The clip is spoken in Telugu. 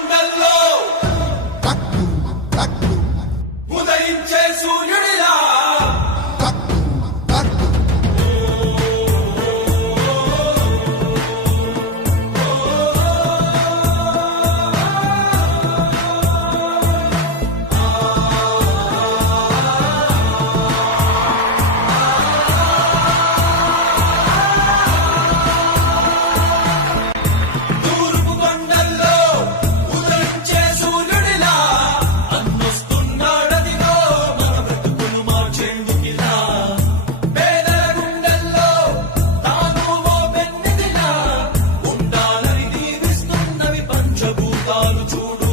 కొండల్లో ఉదయించే సూర్యుడిలా తూర్పు కొండల్లో ఉదయించే సూర్యుడిలా అన్నొస్తున్నాడదిగో మన బ్రతుకులు మార్చేందుకిలా పేదల గుండెల్లో తాను ఓ పెన్నిదిలా ఉండాలని దీవిస్తున్నవి పంచభూతాలు చూడు